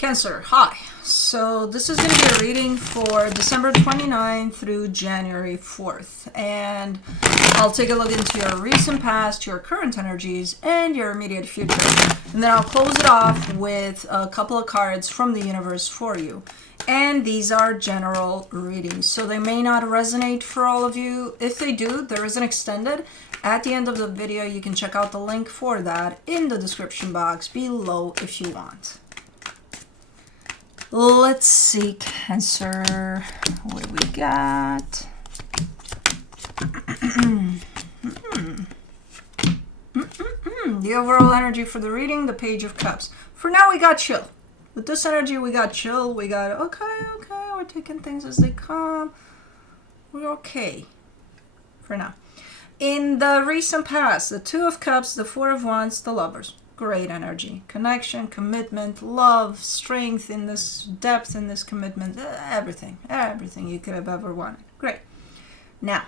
Cancer, hi. So this is going to be a reading for December 29th through January 4th. And I'll take a look into your recent past, your current energies, and your immediate future. And then I'll close it off with a couple of cards from the universe for you. And these are general readings, so they may not resonate for all of you. If they do, there is an extended. At the end of the video, you can check out the link for that in the description box below if you want. Let's see, Cancer, what do we got? The overall energy for the reading, the Page of Cups. For now, we got chill. With this energy, we got chill. We got, okay, we're taking things as they come. We're okay for now. In the recent past, the Two of Cups, the Four of Wands, the Lovers. Great energy, connection, commitment, love, strength in this depth, in this commitment, everything you could have ever wanted. Great. Now,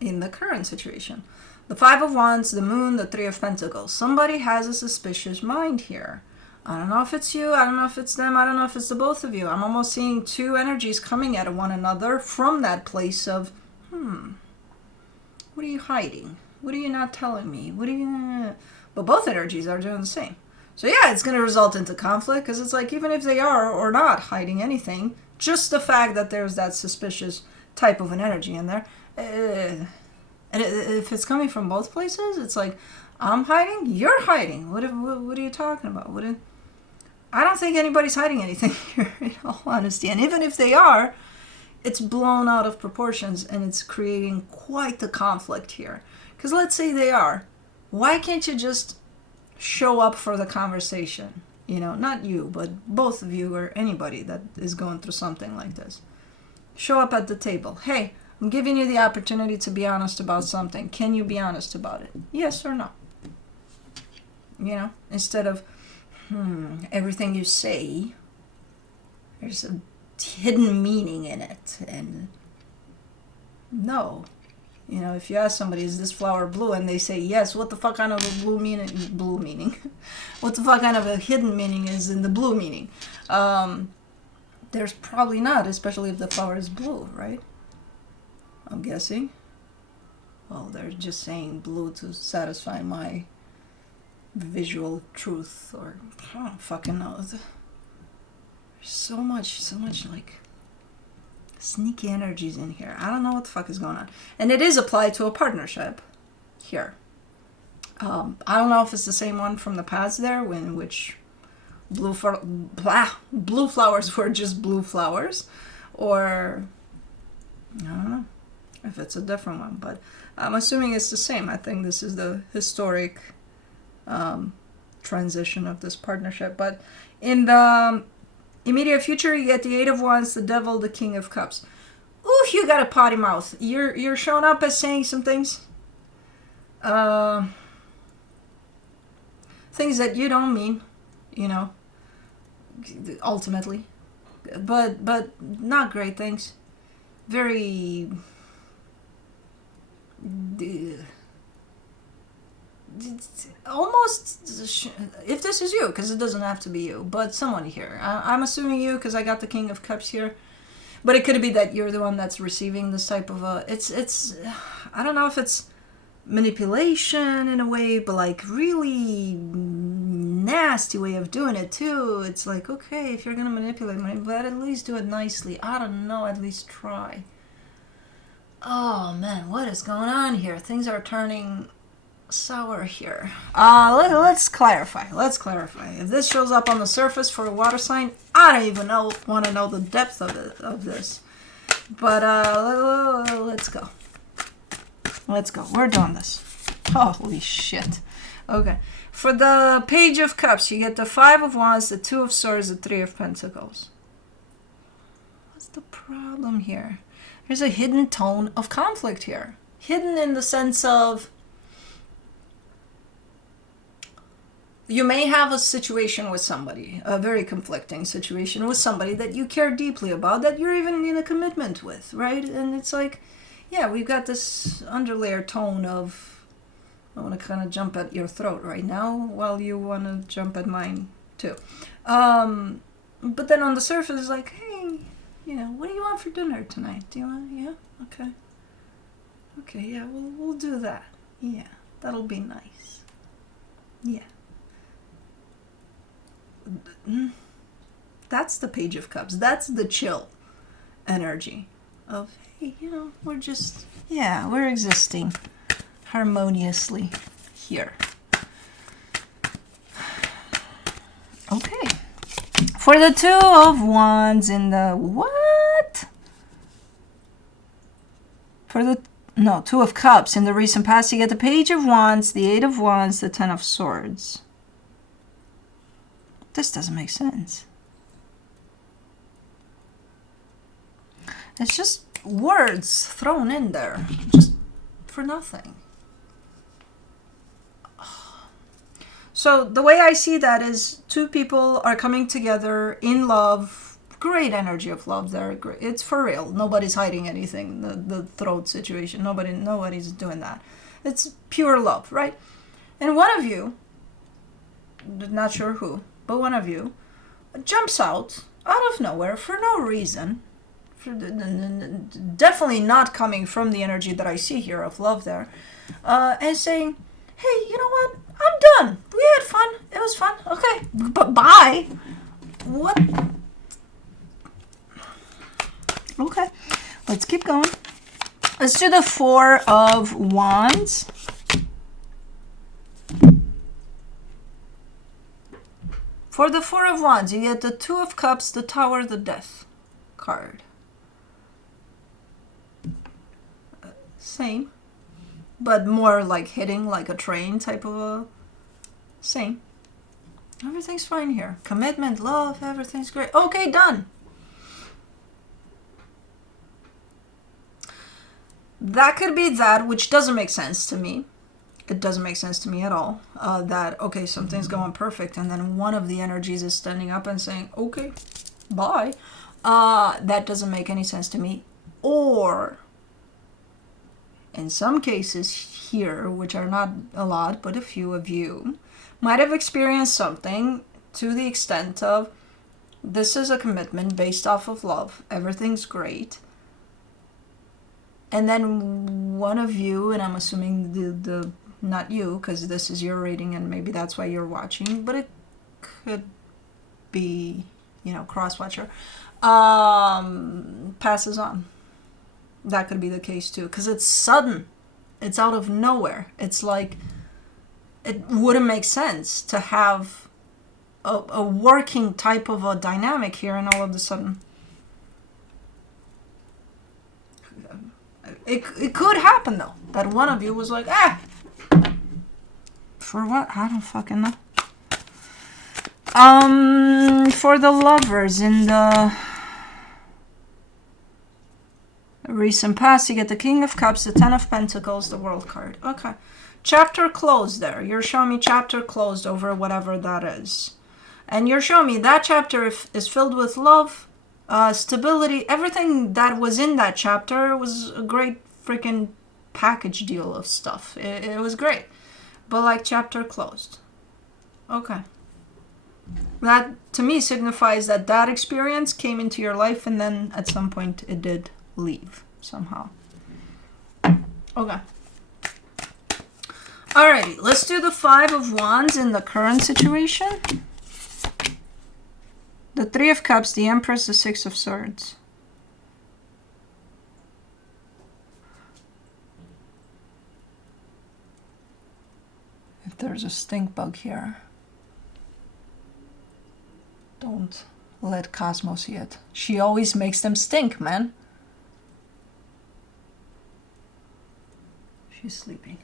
in the current situation, the Five of Wands, the Moon, the Three of Pentacles. Somebody has a suspicious mind here. I don't know if it's you, I don't know if it's them, I don't know if it's the both of you. I'm almost seeing two energies coming at one another from that place of, what are you hiding? What are you not telling me? What are you... But both energies are doing the same. So yeah, it's going to result into conflict because it's like even if they are or not hiding anything, just the fact that there's that suspicious type of an energy in there. And if it's coming from both places, it's like, I'm hiding, you're hiding. What are you talking about? I don't think anybody's hiding anything here, in all honesty. And even if they are, it's blown out of proportions and it's creating quite the conflict here. Because let's say they are. Why can't you just show up for the conversation? You know, not you, but both of you or anybody that is going through something like this. Show up at the table. Hey, I'm giving you the opportunity to be honest about something. Can you be honest about it? Yes or no? You know, instead of, everything you say, there's a hidden meaning in it. And no. You know, if you ask somebody, is this flower blue? And they say yes, what the fuck kind of a blue meaning? What the fuck kind of a hidden meaning is in the blue meaning? There's probably not, especially if the flower is blue, right? I'm guessing. Well, they're just saying blue to satisfy my visual truth, or I don't fucking know. There's so much like sneaky energies in here. I don't know what the fuck is going on. And it is applied to a partnership here. I don't know if it's the same one from the past there, in which blue flowers were just blue flowers, or I don't know if it's a different one, but I'm assuming it's the same. I think this is the historic transition of this partnership. But in the immediate future, you get the Eight of Wands, the Devil, the King of Cups. Ooh, you got a potty mouth. You're showing up as saying some things. Things that you don't mean, you know, ultimately. But not great things. Very... almost, if this is you, because it doesn't have to be you, but someone here. I'm assuming you because I got the King of Cups here, but it could be that you're the one that's receiving this type of it's I don't know if it's manipulation in a way, but like really nasty way of doing it too. It's like, okay, if you're gonna manipulate me, but at least do it nicely. I don't know, at least try. Oh man, what is going on here? Things are turning sour here. Let's clarify. If this shows up on the surface for a water sign, I don't even want to know the depth of this. But let's go. We're doing this. Holy shit. Okay. For the Page of Cups, you get the Five of Wands, the Two of Swords, the Three of Pentacles. What's the problem here? There's a hidden tone of conflict here. Hidden in the sense of you may have a situation with somebody, a very conflicting situation with somebody that you care deeply about, that you're even in a commitment with, right? And it's like, yeah, we've got this underlayer tone of, I want to kind of jump at your throat right now while you want to jump at mine too. But then on the surface, it's like, hey, what do you want for dinner tonight? Do you want? Yeah, okay, yeah, we'll do that. Yeah, that'll be nice. Yeah. That's the Page of Cups. That's the chill energy of, hey, we're existing harmoniously here. Okay. For the Two of Wands in the what? Two of Cups in the recent past, you get the Page of Wands, the Eight of Wands, the Ten of Swords. This doesn't make sense. It's just words thrown in there, just for nothing. So the way I see that is two people are coming together in love. Great energy of love there. It's for real. Nobody's hiding anything. The throat situation. Nobody's doing that. It's pure love, right? And one of you, not sure who, but one of you jumps out of nowhere for no reason. Definitely not coming from the energy that I see here of love there, and saying, hey, you know what? I'm done. We had fun. It was fun. Okay, but bye. What? Okay, let's keep going. Let's do the Four of Wands. For the Four of Wands, you get the Two of Cups, the Tower, the Death card. Same, but more like hitting like a train type of a same. Everything's fine here. Commitment, love, everything's great. Okay, done. That could be that, which doesn't make sense to me. It doesn't make sense to me at all. That, okay, something's going perfect, and then one of the energies is standing up and saying, okay, bye. That doesn't make any sense to me. Or, in some cases here, which are not a lot, but a few of you, might have experienced something to the extent of, this is a commitment based off of love. Everything's great. And then one of you, and I'm assuming the not you, because this is your reading and maybe that's why you're watching, but it could be, cross-watcher, passes on. That could be the case too, because it's sudden. It's out of nowhere. It's like, it wouldn't make sense to have a working type of a dynamic here, and all of a sudden, it could happen though, that one of you was like, for what? I don't fucking know. For the Lovers in the recent past, you get the King of Cups, the Ten of Pentacles, the World card. Okay. Chapter closed there. You're showing me chapter closed over whatever that is. And you're showing me that chapter is filled with love, stability. Everything that was in that chapter was a great freaking package deal of stuff. It was great. But like, chapter closed. Okay. That to me signifies that experience came into your life, and then at some point it did leave somehow. Okay. Alrighty, let's do the Five of Wands in the current situation. The Three of Cups, the Empress, the Six of Swords. If there's a stink bug here, don't let Cosmo see it. She always makes them stink, man. She's sleeping.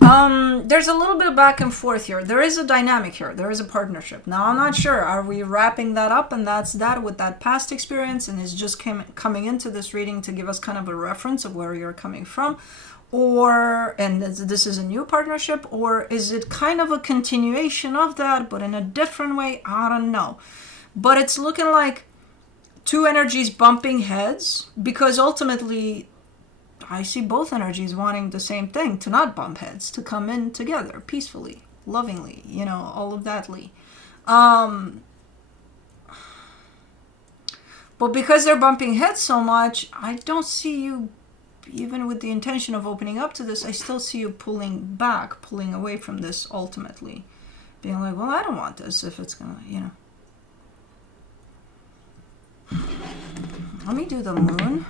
There's a little bit of back and forth here. There is a dynamic here. There is a partnership. Now, I'm not sure. Are we wrapping that up and that's that with that past experience, and is just coming into this reading to give us kind of a reference of where you're coming from? And this is a new partnership? Or is it kind of a continuation of that, but in a different way? I don't know. But it's looking like two energies bumping heads, because ultimately I see both energies wanting the same thing, to not bump heads, to come in together peacefully, lovingly, all of that. But because they're bumping heads so much, I don't see you, even with the intention of opening up to this, I still see you pulling back, pulling away from this ultimately. Being like, well, I don't want this if it's gonna, Let me do the moon.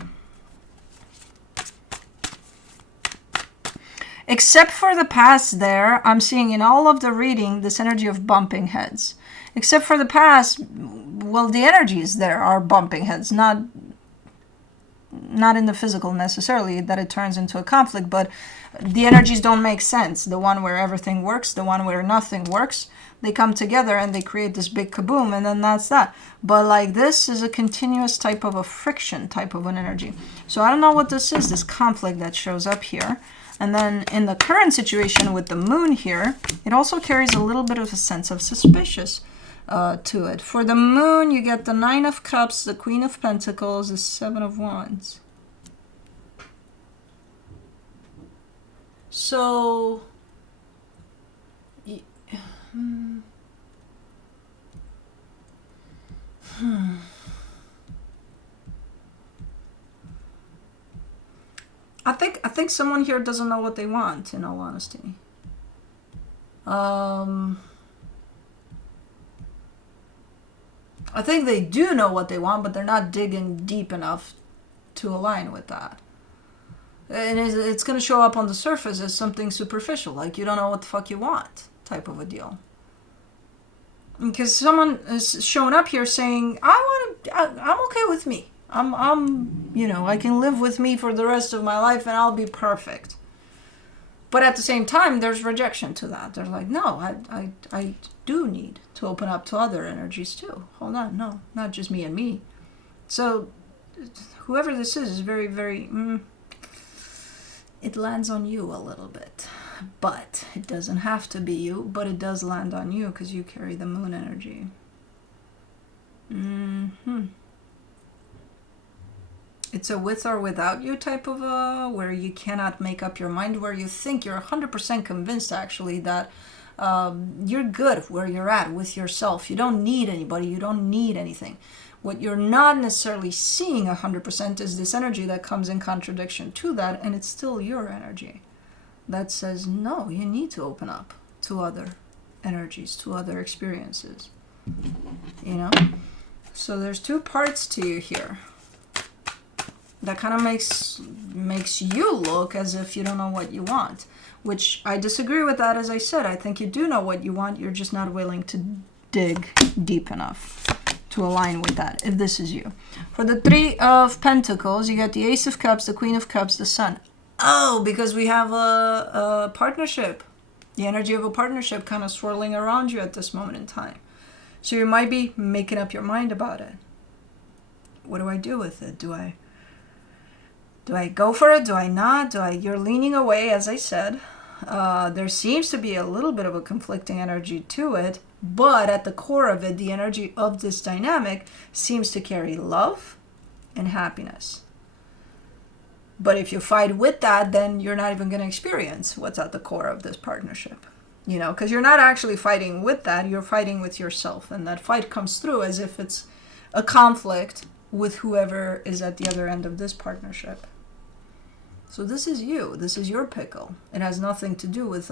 Except for the past there, I'm seeing in all of the reading this energy of bumping heads. Except for the past, well, the energies there are bumping heads, not in the physical necessarily that it turns into a conflict, but the energies don't make sense. The one where everything works, the one where nothing works, they come together and they create this big kaboom, and then that's that. But like this is a continuous type of a friction type of an energy. So I don't know what this is, this conflict that shows up here. And then in the current situation with the moon here, it also carries a little bit of a sense of suspicious to it. For the moon, you get the Nine of Cups, the Queen of Pentacles, the Seven of Wands. So, I think someone here doesn't know what they want, in all honesty. I think they do know what they want, but they're not digging deep enough to align with that. And it's going to show up on the surface as something superficial, like you don't know what the fuck you want type of a deal. Because someone is showing up here saying, I'm okay with me. I can live with me for the rest of my life and I'll be perfect. But at the same time, there's rejection to that. They're like, no, I do need to open up to other energies too. Hold on, no, not just me and me. So whoever this is very, very, it lands on you a little bit. But it doesn't have to be you, but it does land on you because you carry the moon energy. It's a with or without you type of where you cannot make up your mind, where you think you're 100% convinced actually that you're good where you're at with yourself. You don't need anybody. You don't need anything. What you're not necessarily seeing 100% is this energy that comes in contradiction to that, and it's still your energy that says, no, you need to open up to other energies, to other experiences. So there's two parts to you here. That kind of makes you look as if you don't know what you want, which I disagree with that. As I said, I think you do know what you want. You're just not willing to dig deep enough to align with that, if this is you. For the Three of Pentacles, you get the Ace of Cups, the Queen of Cups, the Sun. Oh, because we have a partnership. The energy of a partnership kind of swirling around you at this moment in time. So you might be making up your mind about it. What do I do with it? Do I go for it? Do I not? You're leaning away, as I said. There seems to be a little bit of a conflicting energy to it, but at the core of it, the energy of this dynamic seems to carry love and happiness. But if you fight with that, then you're not even going to experience what's at the core of this partnership. Because you're not actually fighting with that, you're fighting with yourself. And that fight comes through as if it's a conflict with whoever is at the other end of this partnership. So this is you. This is your pickle. It has nothing to do with,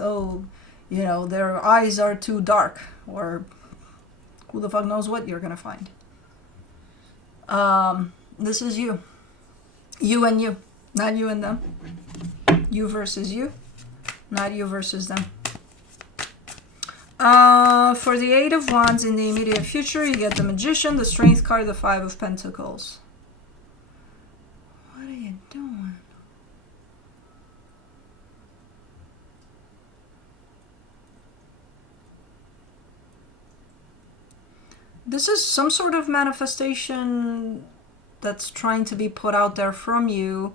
their eyes are too dark, or who the fuck knows what you're going to find. This is you. You and you. Not you and them. You versus you. Not you versus them. For the Eight of Wands in the immediate future, you get the Magician, the Strength card, the Five of Pentacles. What are you doing? This is some sort of manifestation that's trying to be put out there from you.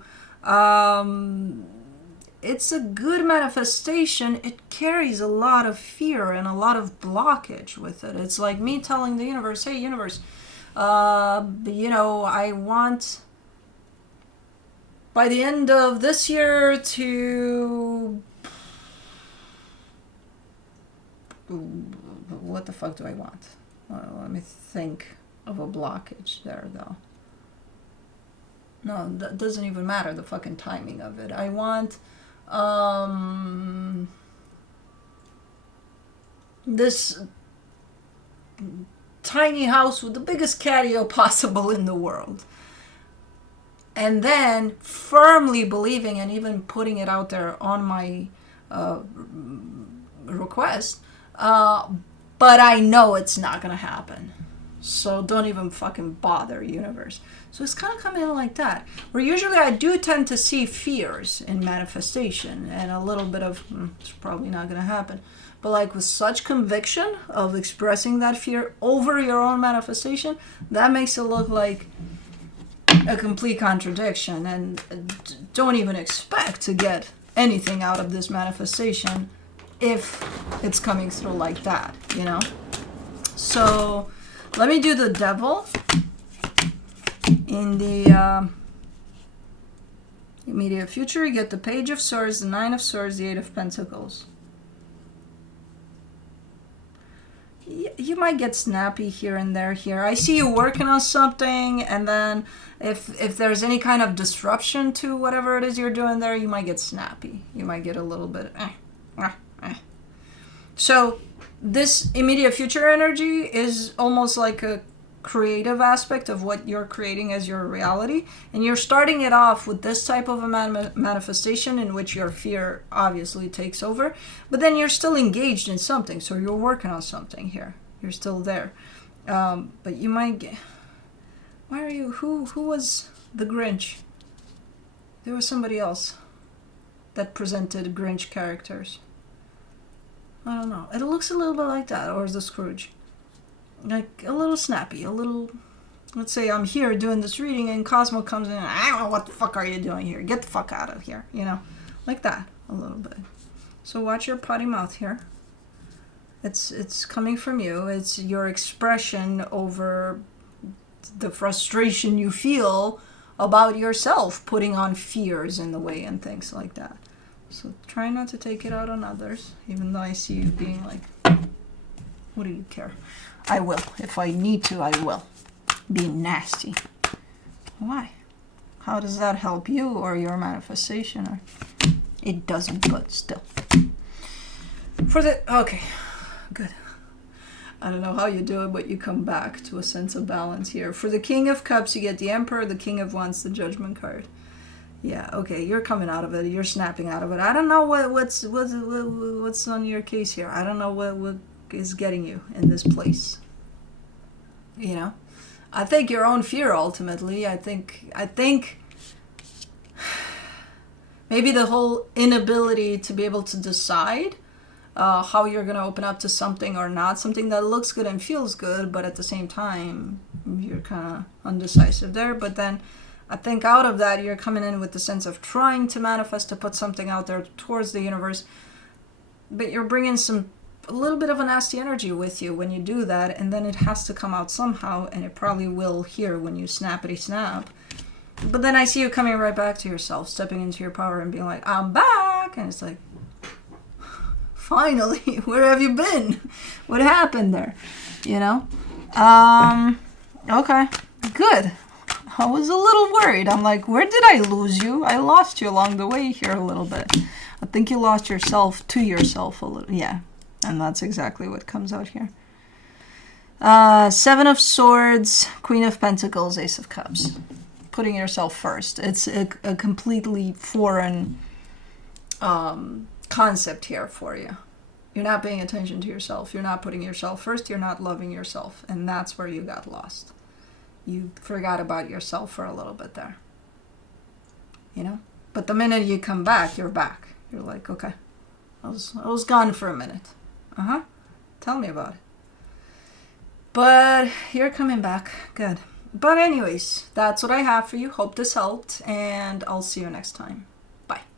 It's a good manifestation. It carries a lot of fear and a lot of blockage with it. It's like me telling the universe, hey, universe, I want by the end of this year to... What the fuck do I want? Let me think of a blockage there, though. No, that doesn't even matter, the fucking timing of it. I want this tiny house with the biggest catio possible in the world. And then firmly believing and even putting it out there on my request, but I know it's not gonna happen. So don't even fucking bother, universe. So it's kind of coming in like that. Where usually I do tend to see fears in manifestation and a little bit of, it's probably not gonna happen. But like with such conviction of expressing that fear over your own manifestation, that makes it look like a complete contradiction, and don't even expect to get anything out of this manifestation if it's coming through like that, you know? So let me do the devil in the immediate future. You get the Page of Swords, the Nine of Swords, the Eight of Pentacles. You might get snappy here and there here. I see you working on something, and then if there's any kind of disruption to whatever it is you're doing there, you might get snappy. You might get a little bit So this immediate future energy is almost like a creative aspect of what you're creating as your reality, and you're starting it off with this type of a manifestation in which your fear obviously takes over, but then you're still engaged in something, so you're working on something here, you're still there, but you might get, why are you, who was the Grinch? There was somebody else that presented Grinch characters. I don't know, it looks a little bit like that, or is the Scrooge? Like a little snappy, a little, let's say I'm here doing this reading and Cosmo comes in and I don't know what the fuck are you doing here, get the fuck out of here, you know, like that a little bit. So watch your potty mouth here. It's coming from you. It's your expression over the frustration you feel about yourself putting on fears in the way and things like that. So try not to take it out on others, even though I see you being like, what do you care? I will. If I need to, I will. Be nasty. Why? How does that help you or your manifestation? Or it doesn't, but still. For the... Okay. Good. I don't know how you do it, but you come back to a sense of balance here. For the King of Cups, you get the Emperor, the King of Wands, the Judgment card. Yeah, okay, you're coming out of it. You're snapping out of it. I don't know what's on your case here. I don't know what is getting you in this place. You know, I think your own fear ultimately. I think maybe the whole inability to be able to decide how you're going to open up to something or not, something that looks good and feels good, but at the same time you're kind of undecisive there. But then I think out of that you're coming in with the sense of trying to manifest, to put something out there towards the universe, but you're bringing a little bit of a nasty energy with you when you do that, and then it has to come out somehow, and it probably will here when you snappity snap. But then I see you coming right back to yourself, stepping into your power and being like, I'm back, and it's like, finally, where have you been? What happened there? You know? Okay, good. I was a little worried. I'm like, where did I lose you? I lost you along the way here a little bit. I think you lost yourself to yourself a little. Yeah, and that's exactly what comes out here. Seven of Swords, Queen of Pentacles, Ace of Cups. Putting yourself first. It's a completely foreign concept here for you. You're not paying attention to yourself. You're not putting yourself first. You're not loving yourself. And that's where you got lost. You forgot about yourself for a little bit there. You know? But the minute you come back, you're back. You're like, okay, I was gone for a minute. Tell me about it. But you're coming back. Good. But anyways, that's what I have for you. Hope this helped, and I'll see you next time.